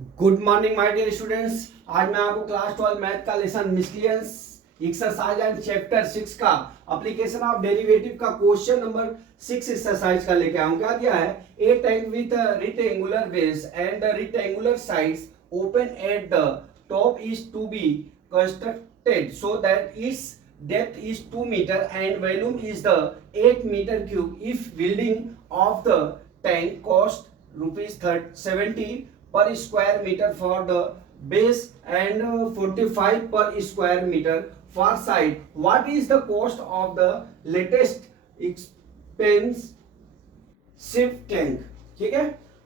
Good morning my dear students. आज मैं आपको क्लास 12 मैथ का lesson miscellaneous exercise and chapter 6 का एप्लीकेशन ऑफ डेरिवेटिव का क्वेश्चन नंबर 6 एक्सरसाइज का लेके आऊं। क्या दिया है? A tank with rectangular base and rectangular sides open at the top is to be constructed so that its depth is 2 meter and volume is the 8 meter cube if building of the tank cost rupees 70 per square meter for the base and 45 per square meter for side. What is the cost of the latest expensive tank? ठीक है,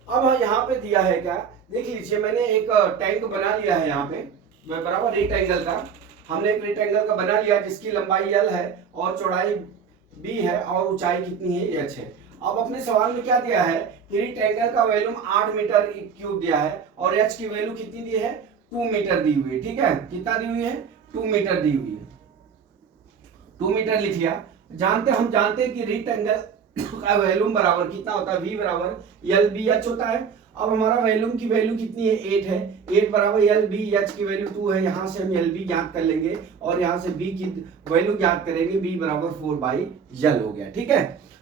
अब यहाँ पे दिया है क्या, देख लीजिए। मैंने एक टैंक बना लिया है यहाँ पे बराबर रेक्टेंगल का। हमने एक रेक्टेंगल का बना लिया जिसकी लंबाई L है और चौड़ाई B है और ऊंचाई कितनी है H है। अब अपने सवाल में क्या दिया है कि रेक्टेंगल का वॉल्यूम 8 मीटर क्यूब दिया है और H की वैल्यू कितनी दी है? 2 मीटर दी हुई है। ठीक है, कितना दी हुई है? 2 मीटर दी हुई है। 2 मीटर लिख लिया। हम जानते हैं कि रेक्टेंगल का वॉल्यूम बराबर कितना होता है? V बराबर LBH होता है। अब हमारा वॉल्यूम की वैल्यू कितनी है? 8 है। 8 बराबर LBH की वैल्यू 2 है। यहां से हम LB ज्ञात कर लेंगे और यहां से B की वैल्यू ज्ञात करेंगे। B बराबर 4/L हो गया। ठीक है,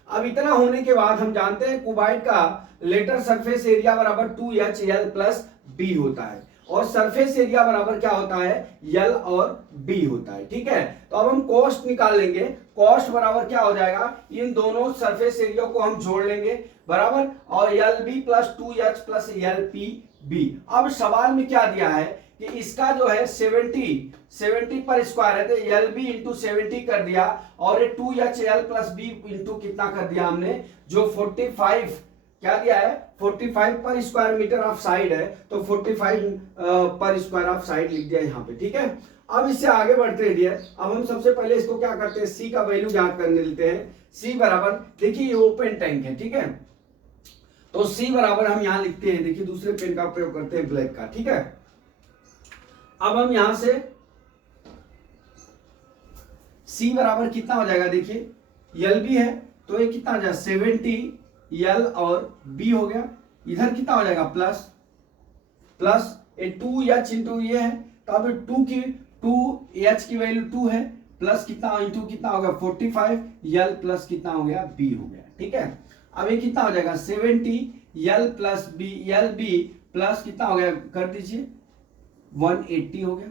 अब इतना होने के बाद हम जानते हैं क्यूबॉइड का लेटर सरफेस एरिया बराबर 2HL प्लस B होता है और सरफेस एरिया बराबर क्या होता है? L और B होता है। ठीक है, तो अब हम कॉस्ट निकाल लेंगे। कॉस्ट बराबर क्या हो जाएगा? इन दोनों सरफेस एरिया को हम जोड़ लेंगे बराबर, और LB plus 2H plus LPB। अब सवाल में क्या दिया है कि इसका जो है 70 पर स्क्वायर है तो LB इंटू 70 कर दिया और ये 2HL प्लस B इंटू कितना कर दिया हमने, जो 45 क्या दिया है? 45 पर स्क्वायर मीटर ऑफ साइड है तो 45 पर स्क्वायर ऑफ साइड लिख दिया यहाँ पे। ठीक है, अब इससे आगे बढ़ते हैं डियर। अब हम सबसे पहले इसको क्या करते हैं? C का वैल्यू ज्ञात करने लेते हैं। C बराबर, देखिए ये ओपन टैंक है। ठीक है, तो C बराबर हम यहां लिखते हैं, देखिए दूसरे पेन का प्रयोग करते हैं, ब्लैक का। ठीक है, अब हम यहां से C बराबर कितना हो जाएगा? देखिए LB है तो ये कितना हो जाएगा? 70 L और B हो गया। इधर कितना हो जाएगा? प्लस ये 2H इंटू ये है तो अब 2H की वैल्यू 2 है प्लस कितना इंटू कितना हो गया? 45 L प्लस कितना हो गया? B हो गया। ठीक है, अब ये कितना हो जाएगा? 70 L plus B LB plus कितना हो गया? कर दीजिए 180 हो गया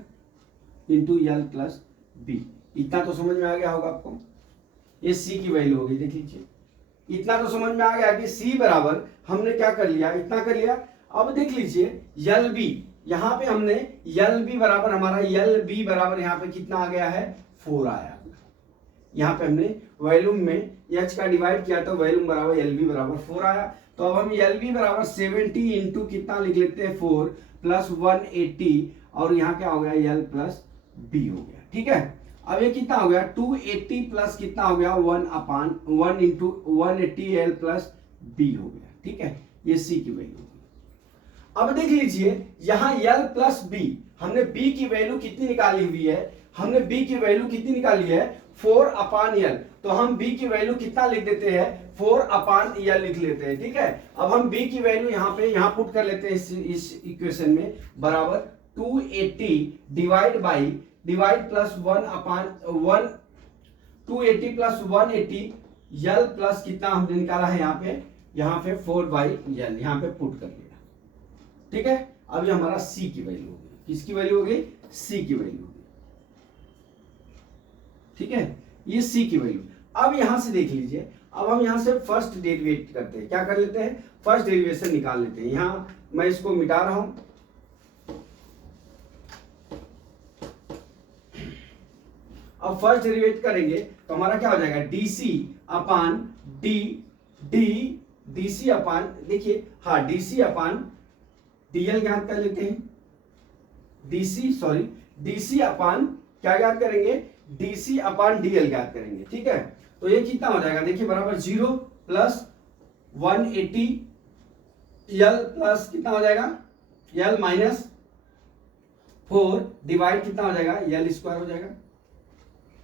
इंटू L प्लस B। इतना तो समझ में आ गया होगा आपको। ये C की वैल्यू हो गई, देख लीजिए। इतना तो समझ में आ गया कि C बराबर हमने क्या कर लिया? इतना कर लिया। अब देख लीजिए LB, यहां पे हमने LB बराबर हमारा LB बराबर यहां पे कितना आ गया है? 4 आया। यहाँ पे हमने वॉल्यूम में H का डिवाइड किया तो वॉल्यूम बराबर LB बराबर 4 आया। तो अब हम LB बराबर 70 इंटू कितना लिख लेते हैं? 4 प्लस 180 और यहाँ क्या हो गया? L प्लस B हो गया। ठीक है, अब ये कितना हो गया? 280 प्लस कितना हो गया? 1 इंटू 180 L प्लस B हो गया। ठीक है, ये C की वैल्यू होगी। अब देख लीजिए यहाँ L प्लस B, हमने B की वैल्यू कितनी निकाली हुई है? हमने B की वैल्यू कितनी निकाली है? 4/L। तो हम B की वैल्यू कितना लिख देते हैं? 4/L लिख लेते हैं। ठीक है, अब हम B की वैल्यू यहाँ पुट कर लेते हैं इस इक्वेशन में बराबर 280 divide plus 280 plus 180 L plus कितना हमने निकाला है यहाँ पे 4/L यहाँ पे पुट कर लिया। ठीक है, अब ये हमारा C की वैल्यू हो गई। किसकी वैल्यू हो गई? C की वैल्यू हो गई। ठीक है, ये C की वैल्यू। अब यहां से देख लीजिए, अब हम यहां से फर्स्ट डेरिवेट करते हैं। क्या कर लेते हैं? फर्स्ट डेरिवेशन निकाल लेते हैं। यहां मैं इसको मिटा रहा हूं। अब फर्स्ट डेरिवेट करेंगे तो हमारा क्या हो जाएगा? DC अपान देखिए, हाँ DC अपान DL ज्ञात कर लेते हैं। DC अपान क्या ज्ञात करेंगे? DC अपान DL ज्ञात करेंगे। ठीक है, तो ये कितना हो जाएगा? देखिए बराबर 0 प्लस 180 L प्लस कितना हो जाएगा? L माइनस 4 डिवाइड कितना हो जाएगा? L स्क्वायर हो जाएगा।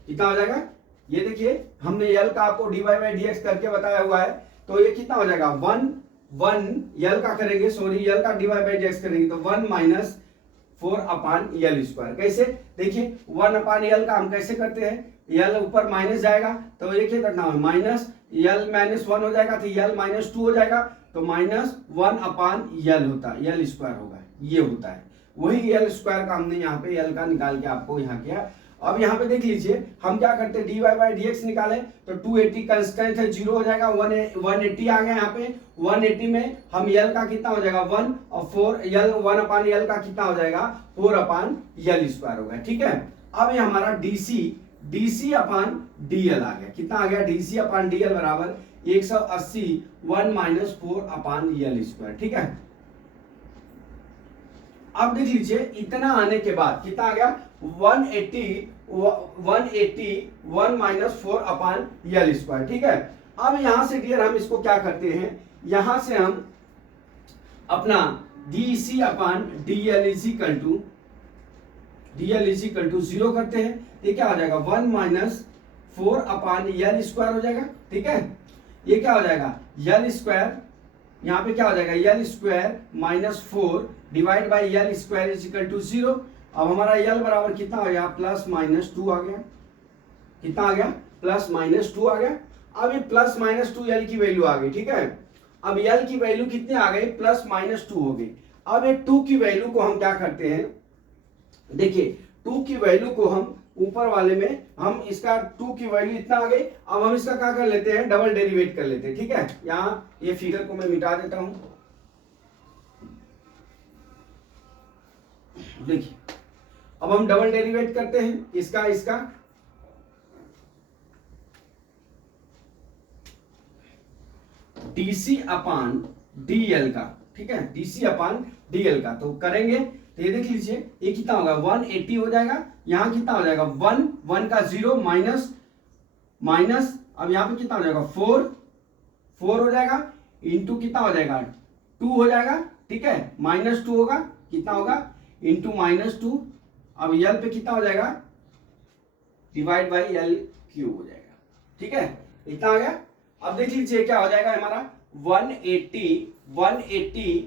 कितना हो जाएगा? ये देखिए हमने L का आपको dy/dx करके बताया हुआ है तो ये कितना हो जाएगा? 1 यल का करेंगे, सॉरी यल का dy बाई dx करेंगे तो 1 माइनस 4 अपान यल स्क्वायर। कैसे? देखिए 1 अपान यल का हम कैसे करते हैं, यल ऊपर माइनस जाएगा तो ये क्या करना है, माइनस यल माइनस 1 हो जाएगा तो यल माइनस 2 हो जाएगा तो माइनस 1 अपान यल होता है, यल स्क्वायर होगा, ये होता है। वही यल स्क्वायर का हमने यहाँ पे यल का निकाल के आपको यहाँ किया। अब यहाँ पे देख लीजिए हम क्या करते हैं, dy बाई dx निकाले तो 280 कंस्टेंट है, 0 हो जाएगा, 180 आ गया यहाँ पे। 180 में हम यल का कितना हो जाएगा 1 और 4 यल 1 अपान यल का कितना हो जाएगा 4 अपान यल स्क्वायर होगा। ठीक है, अब ये हमारा dc अपान dl आ गया, कितना आ गया dc अपान dl बराबर 180 1 माइनस 4 अपान यल स्क्वायर। ठीक है, अब देख लीजिए इतना आने के बाद कितना आ गया 180 1 माइनस 4 अपान यल स्क्वायर। ठीक है, अब यहां से डियर हम इसको क्या करते हैं, यहां से हम अपना dc upon dl equal to 0 करते हैं। ये क्या हो जाएगा 1 माइनस 4 अपान यल स्क्वायर हो जाएगा। ठीक है, ये क्या हो जाएगा यल स्क्वायर, यहाँ पे क्या हो जाएगा L square minus 4 divide by L square equal to 0। अब हमारा यल बराबर कितना हो गया प्लस माइनस 2 आ गया, कितना आ गया प्लस माइनस 2 आ गया। अब ये प्लस माइनस 2 यल की वैल्यू आ गई। ठीक है, अब यल की वैल्यू कितनी आ गई प्लस माइनस 2 हो गई। अब ये 2 की वैल्यू को हम क्या करते हैं, देखिए 2 की वैल्यू को हम ऊपर वाले में हम इसका 2 की वैल्यू इतना आ गई। अब हम इसका क्या कर लेते हैं, डबल डेरिवेट कर लेते हैं। ठीक है, यहाँ ये फिगर को मैं मिटा देता हूं। देखिए अब हम डबल डेरिवेट करते हैं इसका dc अपान dl का। ठीक है, dc अपान dl का तो करेंगे तो ये देख लीजिए ये कितना होगा 180 हो जाएगा, यहाँ कितना हो जाएगा 1 का 0 माइनस अब यहाँ पे कितना हो जाएगा 4 हो जाएगा इंटू कितना हो जाएगा 2 हो जाएगा। ठीक है, माइनस 2 होगा, कितना होगा इंटू माइनस 2। अब यल पे कितना हो जाएगा डिवाइड बाई यल क्यूब हो जाएगा। ठीक है, इतना आ गया। अब देख लीजिए क्या हो जाएगा हमारा 180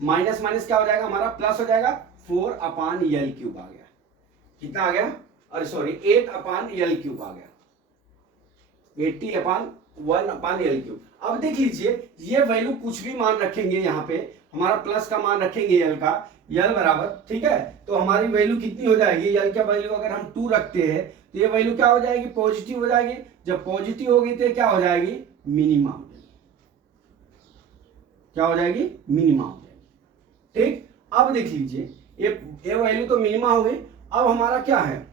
माइनस माइनस क्या हो जाएगा हमारा प्लस हो जाएगा 4 अपान यल क्यूब आ गया, कितना आ गया, अरे सॉरी 8 अपान यल क्यूब आ गया, 80 अपान 1 अपान यल क्यूब। अब देख लीजिए ये वैल्यू कुछ भी मान रखेंगे, यहाँ पे हमारा प्लस का मान रखेंगे यल का, यल बराबर। ठीक है, तो हमारी वैल्यू कितनी हो जाएगी, यल का वैल्यू अगर हम 2 रखते हैं तो ये वैल्यू क्या हो जाएगी पॉजिटिव हो जाएगी। जब पॉजिटिव होगी तो क्या हो जाएगी मिनिमा हो जाएगी, क्या हो जाएगी मिनिमा हो जाएगी। ठीक, अब देख लीजिए ये वैल्यू तो मिनिमा हो गई। अब हमारा क्या है,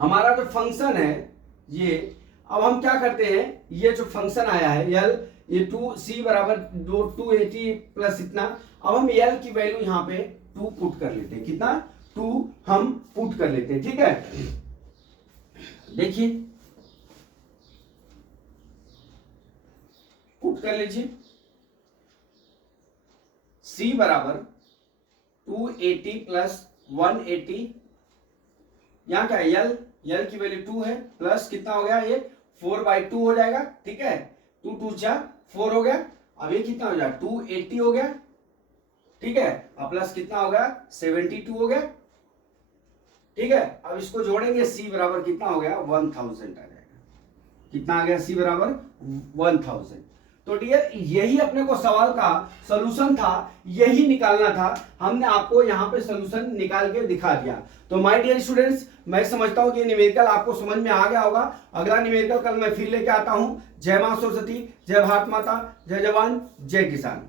हमारा जो फंक्शन है ये, अब हम क्या करते हैं, ये जो फंक्शन आया है यल, ये 2c बराबर 280 प्लस इतना, अब हम यल की वैल्यू यहाँ पे 2 पुट कर लेते हैं, कितना 2 हम पुट कर लेते हैं। ठीक है, देखिए पुट कर लीजिए c बराबर 280 प्लस 180, यहाँ क्या है यल की वैल्यू 2 है, प्लस कितना हो गया ये 4/2 हो जाएगा। ठीक है, 2 2 जा 4 हो गया। अब ये कितना हो जाएगा 280 हो गया। ठीक है, अब प्लस कितना हो गया 72 हो गया। ठीक है, अब इसको जोड़ेंगे c बराबर कितना हो गया 1000 आ जाएगा, कितना आ गया c बराबर 1000। तो डियर यही अपने को सवाल का सॉल्यूशन था, यही निकालना था, हमने आपको यहाँ पे सॉल्यूशन निकाल के दिखा दिया। तो माय डियर स्टूडेंट्स, मैं समझता हूँ कि ये न्यूमेरिकल आपको समझ में आ गया होगा। अगला न्यूमेरिकल कल मैं फिर लेके आता हूँ। जय मां सरस्वती, जय भारत माता, जय जवान, जय किसान।